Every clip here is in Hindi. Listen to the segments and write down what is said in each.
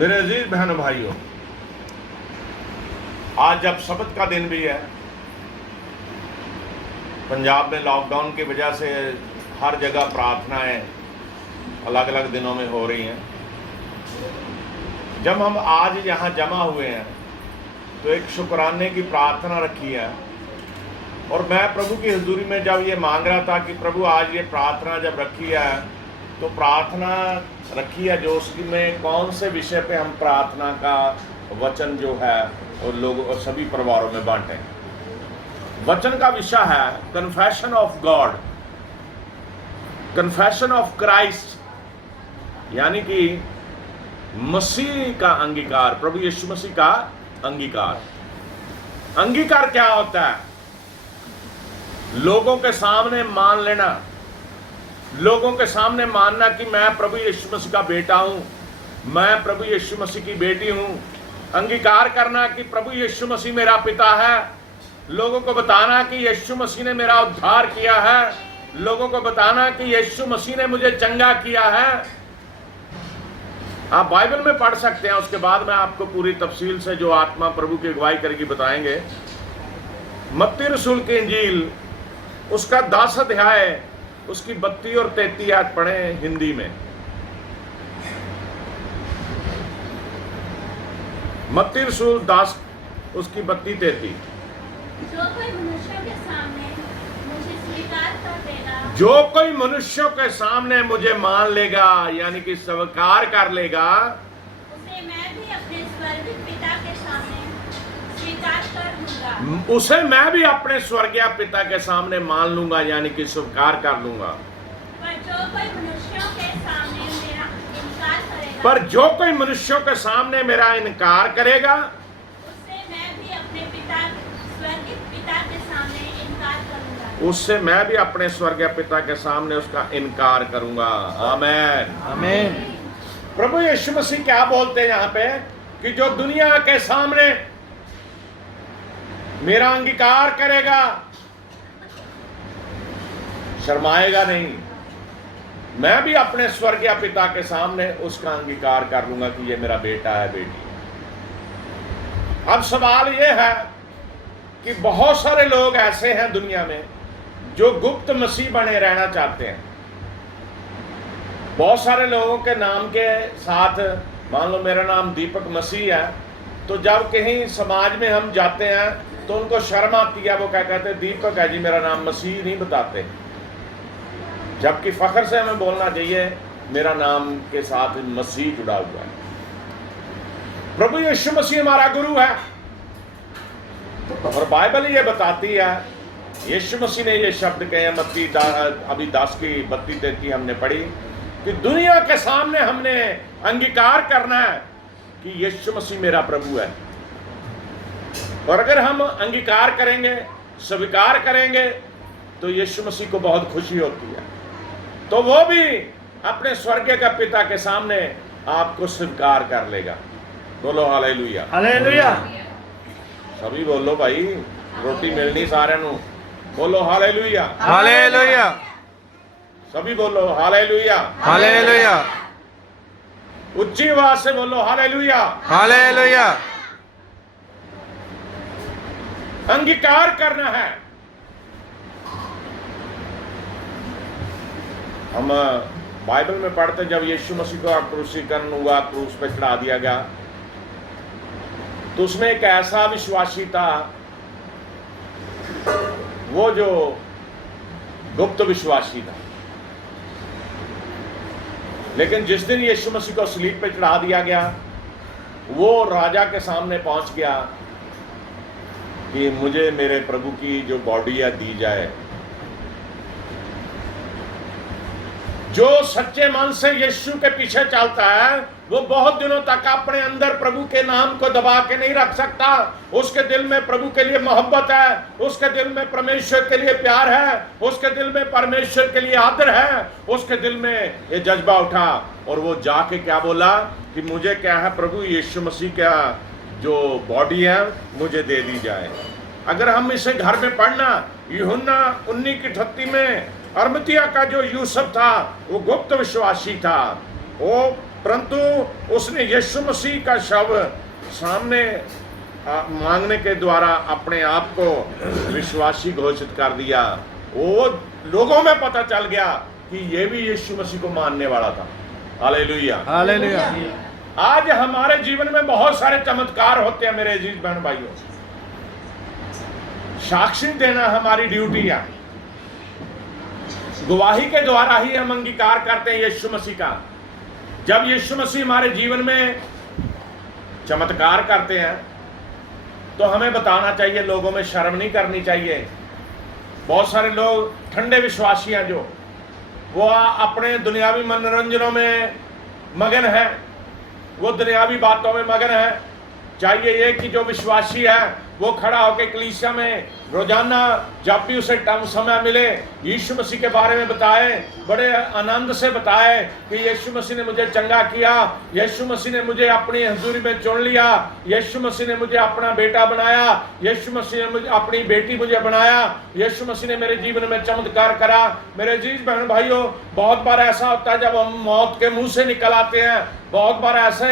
मेरे अजीज बहनों भाइयों, आज जब शब्द का दिन भी है, पंजाब में लॉकडाउन की वजह से हर जगह प्रार्थनाएं अलग अलग दिनों में हो रही हैं। जब हम आज यहाँ जमा हुए हैं तो एक शुक्राने की प्रार्थना रखी है, और मैं प्रभु की हुजूरी में जब ये मांग रहा था कि प्रभु आज ये प्रार्थना जब रखी है तो प्रार्थना रखी है जो उसकी में कौन से विषय पे हम प्रार्थना का वचन जो है और लोग और सभी परिवारों में बांटें। वचन का विषय है confession of God, confession of Christ, यानी कि मसीह का अंगीकार, प्रभु यीशु मसीह का अंगीकार। अंगीकार क्या होता है? लोगों के सामने मान लेना, लोगों के सामने मानना कि मैं प्रभु यीशु मसीह का बेटा हूं, मैं प्रभु यीशु मसीह की बेटी हूं। अंगीकार करना कि प्रभु यीशु मसीह मेरा पिता है, लोगों को बताना कि यीशु मसीह ने मेरा उद्धार किया है, लोगों को बताना कि यीशु मसीह ने मुझे चंगा किया है। आप बाइबल में पढ़ सकते हैं, उसके बाद मैं आपको पूरी तफसील से जो आत्मा प्रभु की अगुवाई करेगी बताएंगे। मत्ती रसूल की इंजील उसका 10 अध्याय उसकी 32 और 33 आयत पढ़े हिंदी में। मत्ती रसूल 10 उसकी 32-33। जो कोई मनुष्यों के सामने मुझे स्वीकार कर लेगा, जो कोई मनुष्यों के सामने मुझे मान लेगा, यानी कि स्वीकार कर लेगा, उसे मैं भी अपने स्वर्गीय पिता के सामने स्वीकार कर लूंगा। उसे मैं भी अपने स्वर्गीय पिता के सामने मान लूंगा, यानी कि स्वीकार कर लूंगा। पर जो कोई मनुष्यों के सामने मेरा इनकार करेगा, पर जो कोई मनुष्यों के सामने मेरा इनकार करेगा, उससे मैं भी अपने स्वर्गीय पिता के सामने इनकार करूंगा। उससे मैं भी अपने स्वर्गीय पिता के सामने उसका इनकार करूंगा। आमीन आमीन। प्रभु यीशु मसीह क्या बोलते हैं यहाँ पे कि जो दुनिया के सामने मेरा अंगीकार करेगा, शर्माएगा नहीं, मैं भी अपने स्वर्गीय पिता के सामने उसका अंगीकार कर लूंगा कि ये मेरा बेटा है, बेटी। अब सवाल ये है कि बहुत सारे लोग ऐसे हैं दुनिया में जो गुप्त मसीह बने रहना चाहते हैं। बहुत सारे लोगों के नाम के साथ, मान लो मेरा नाम दीपक मसीह है, तो जब कहीं समाज में हम जाते हैं तो उनको शर्म आती है, वो क्या कहते हैं, दीपक है जी, मेरा नाम मसीह नहीं बताते। जबकि फख्र से हमें बोलना चाहिए मेरा नाम के साथ मसीह जुड़ा हुआ है। प्रभु यीशु मसीह हमारा गुरु है, और बाइबल ये बताती है, यीशु मसीह ने ये शब्द कहे, मत्ती अभी 10 की 32-33 हमने पढ़ी कि दुनिया के सामने हमने अंगीकार करना है कि यीशु मसीह मेरा प्रभु है। और अगर हम अंगीकार करेंगे, स्वीकार करेंगे, तो यीशु मसीह को बहुत खुशी होती है, तो वो भी अपने स्वर्गीय का पिता के सामने आपको स्वीकार कर लेगा। बोलो हालेलुया, हालेलुया। सभी बोलो भाई, रोटी मिलनी सारे नू। बोलो हालेलुया, हालेलुया। सभी बोलो हालेलुया, हालेलुया। उच्ची आवाज से बोलो हालेलुया। हालेलुया। अंगीकार करना है। हम बाइबल में पढ़ते जब यीशु मसीह का क्रूसीकरण हुआ, क्रूस पे चढ़ा दिया गया, तो उसमें एक ऐसा विश्वासी था, वो जो गुप्त विश्वासी था, लेकिन जिस दिन यीशु मसीह को सलीब पे चढ़ा दिया गया, वो राजा के सामने पहुंच गया कि मुझे मेरे प्रभु की जो बॉडी है दी जाए। जो सच्चे मन से यीशु के पीछे चलता है वो बहुत दिनों तक अपने अंदर प्रभु के नाम को दबा के नहीं रख सकता। उसके दिल में प्रभु के लिए मोहब्बत है, उसके दिल में परमेश्वर के लिए प्यार है, उसके दिल में परमेश्वर के लिए आदर है, उसके दिल में ये जज्बा उठा और वो जाके क्या बोला कि मुझे क्या है, प्रभु यीशु मसीह का जो बॉडी है मुझे दे दी जाए। अगर हम इसे घर में पढ़ना, यूहन्ना 19:38 में अरमतिया का जो यूसुफ था वो गुप्त विश्वासी था, वो परंतु उसने यीशु मसीह का शव सामने मांगने के द्वारा अपने आप को विश्वासी घोषित कर दिया। वो लोगों में पता चल गया कि ये भी यीशु मसीह को मानने वाला था। Hallelujah, hallelujah. आज हमारे जीवन में बहुत सारे चमत्कार होते हैं मेरे अजीज बहन भाइयों। साक्षी देना हमारी ड्यूटी है। गवाही के द्वारा ही हम अंगीकार करते हैं यीशु मसीह का। जब यीशु मसीह हमारे जीवन में चमत्कार करते हैं तो हमें बताना चाहिए, लोगों में शर्म नहीं करनी चाहिए। बहुत सारे लोग ठंडे विश्वासी हैं जो वो अपने दुनियावी मनोरंजनों में मगन है, वो दुनियावी बातों में मगन है। चाहिए ये कि जो विश्वासी है वो खड़ा होकर कलीसिया में रोजाना जब भी उसे टाइम समय मिले यीशु मसीह के बारे में बताए, बड़े आनंद से बताए कि यीशु मसीह ने मुझे चंगा किया, यीशु मसीह ने मुझे अपनी हजूरी में चुन लिया, यीशु मसीह ने मुझे अपना बेटा बनाया, यीशु मसीह ने मुझे अपनी बेटी मुझे बनाया, यीशु मसीह ने मेरे जीवन में चमत्कार करा। मेरे अजीज बहन भाइयों, बहुत बार ऐसा होता है जब हम मौत के मुंह से निकल आते हैं, बहुत बार ऐसे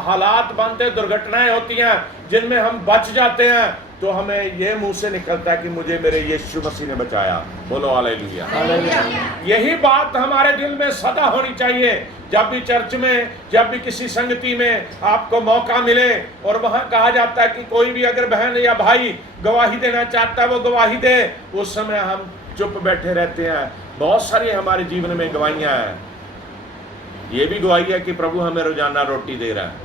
हालात बनते, दुर्घटनाएं होती हैं जिनमें हम बच जाते हैं, तो हमें ये मुंह से निकलता है कि मुझे मेरे यीशु मसीह ने बचाया। बोलो हालेलुया। यही बात हमारे दिल में सदा होनी चाहिए। जब भी चर्च में, जब भी किसी संगति में आपको मौका मिले और वहां कहा जाता है कि कोई भी अगर बहन या भाई गवाही देना चाहता है वो गवाही दे, उस समय हम चुप बैठे रहते हैं। बहुत सारी हमारे जीवन में गवाहियां हैं। ये भी गवाही है कि प्रभु हमें रोजाना रोटी दे रहा है।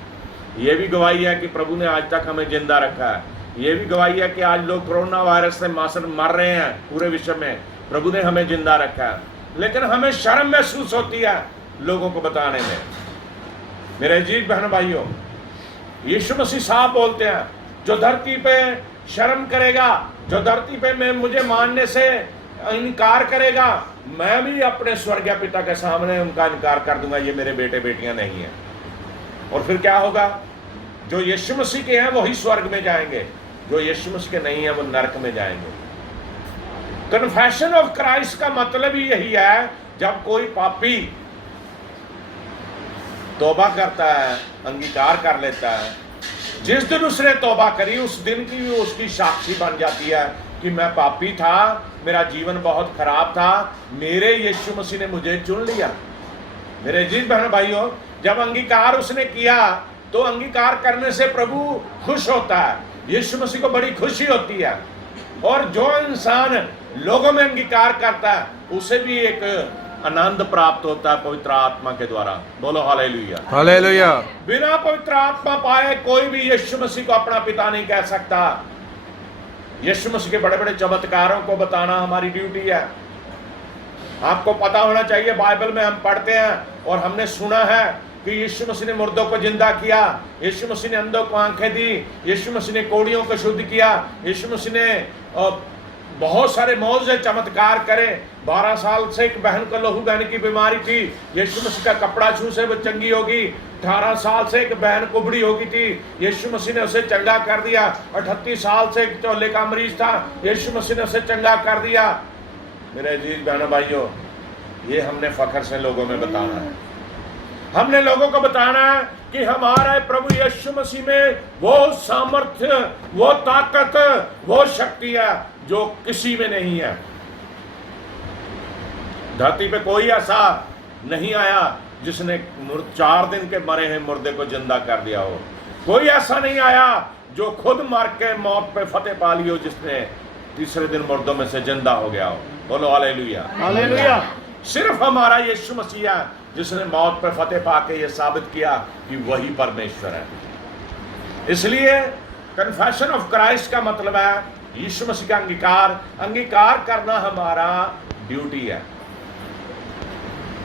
ये भी गवाही है कि प्रभु ने आज तक हमें जिंदा रखा है। ये भी गवाही है कि आज लोग कोरोना वायरस से मर रहे हैं पूरे विश्व में, प्रभु ने हमें जिंदा रखा है। लेकिन हमें शर्म महसूस होती है लोगों को बताने में। मेरे अजीज बहन भाइयों, यीशु मसीह साहब बोलते हैं, जो धरती पे शर्म करेगा, जो धरती पे मैं मुझे मानने से इनकार करेगा, मैं भी अपने स्वर्गीय पिता के सामने उनका इनकार कर दूंगा, ये मेरे बेटे बेटियां नहीं है। और फिर क्या होगा? जो यीशु मसीह के हैं वही स्वर्ग में जाएंगे, जो यीशु मसीह के नहीं है वो नरक में जाएंगे। कन्फेशन ऑफ क्राइस्ट का मतलब ही यही है, जब कोई पापी तौबा करता है, अंगीकार कर लेता है, जिस दिन उसने तौबा करी उस दिन की भी उसकी साक्षी बन जाती है कि मैं पापी था, मेरा जीवन बहुत खराब था, मेरे यीशु मसीह ने मुझे चुन लिया। मेरे अजीज बहन भाइयों, जब अंगीकार उसने किया तो अंगीकार करने से प्रभु खुश होता है, यीशु मसीह को बड़ी खुशी होती है। और जो इंसान लोगों में अंगीकार करता है उसे भी एक आनंद प्राप्त होता है पवित्र आत्मा के द्वारा। बोलो हालेलुया, हालेलुया। बिना पवित्र आत्मा पाए कोई भी यीशु मसीह को अपना पिता नहीं कह सकता। यीशु मसीह के बड़े बड़े चमत्कारों को बताना हमारी ड्यूटी है। आपको पता होना चाहिए, बाइबल में हम पढ़ते हैं और हमने सुना है कि यीशु मसीह ने मुर्दों को जिंदा किया, यीशु मसीह ने अंधों को आंखें दी, यीशु मसीह ने कोढ़ियों को शुद्ध किया, यीशु मसीह ने बहुत सारे मौजे चमत्कार करे। 12 साल से एक बहन को लहू बहन की बीमारी थी, यीशु मसीह का कपड़ा छू से वो चंगी होगी। 18 साल से एक बहन कुबड़ी होगी थी, यीशु मसीह ने उसे चंगा कर दिया। 38 साल से एक चौले का मरीज था, यीशु मसीह ने उसे चंगा कर दिया। मेरे अजीज बहनों भाइयों, ये हमने फख्र से लोगों में बताना है। हमने लोगों को बताना है कि हमारे प्रभु यीशु मसीह में वो सामर्थ्य, वो ताकत, वो शक्ति है जो किसी में नहीं है। धरती पे कोई ऐसा नहीं आया जिसने 4 दिन के मरे हैं मुर्दे को जिंदा कर दिया हो। कोई ऐसा नहीं आया जो खुद मर के मौत पे फतेह पा ली हो, जिसने तीसरे दिन मुर्दों में से जिंदा हो गया हो। बोलो हालेलुया, हालेलुया। सिर्फ हमारा यीशु मसीह है जिसने मौत पे फतेह पाके ये साबित किया कि वही परमेश्वर है। इसलिए कन्फेशन ऑफ क्राइस्ट का मतलब है यीशु मसीह का अंगीकार करना हमारा ड्यूटी है।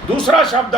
दूसरा शब्द